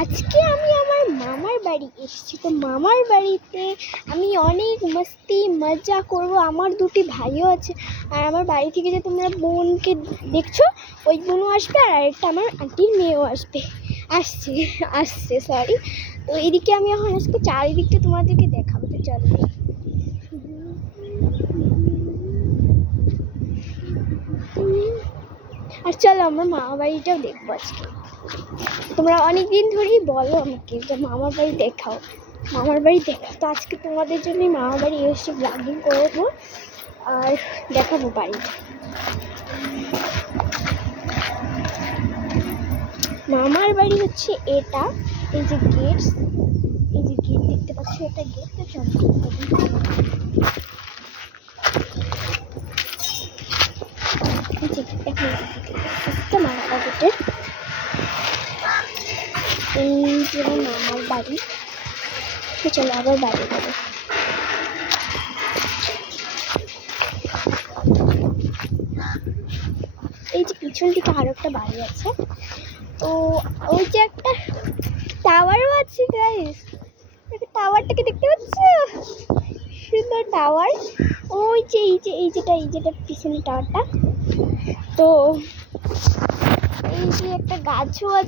আজকে আমি আমার মামার বাড়ি এসেছি। তো মামার বাড়িতে আমি অনেক মস্তি মজা করব। আমার দুটি ভাইও আছে, আর আমার বাড়ি থেকে যে তোমরা বোনকে দেখছো ওই বোনও আসবে, আর আরেকটা আমার আন্টির মেয়েও আসছে সরি। তো এদিকে আমি এখন আজকে চারিদিকটা তোমাদেরকে দেখাবো। তো চলো, আর চলো আমরা মামা বাড়িটাও দেখবো আজকে। তোমরা অনেকদিন ধরেই বলো আমাকে যে মামার বাড়ি দেখাও। তো আজকে তোমাদের জন্যই মামার বাড়ি এসে ব্লগিং করবো আর দেখাবো বাড়িটা। মামার বাড়ি হচ্ছে এটা, এই যে গেট দেখতে পাচ্ছ, এটা গেট। তো চলো মামার গেটের এই যে মামার বাড়ি। তো চলো আবার বাড়ি যাবো। এই যে পিছন দিকে আরো একটা বাড়ি আছে। তো ওই যে একটা টাওয়ারও আছে গাইস, টাওয়ারটাকে দেখতে পাচ্ছ? সুন্দর টাওয়ার। ওই যে যেটা পিছনে টাওয়ারটা। তো এই যে একটা গাছও আছে।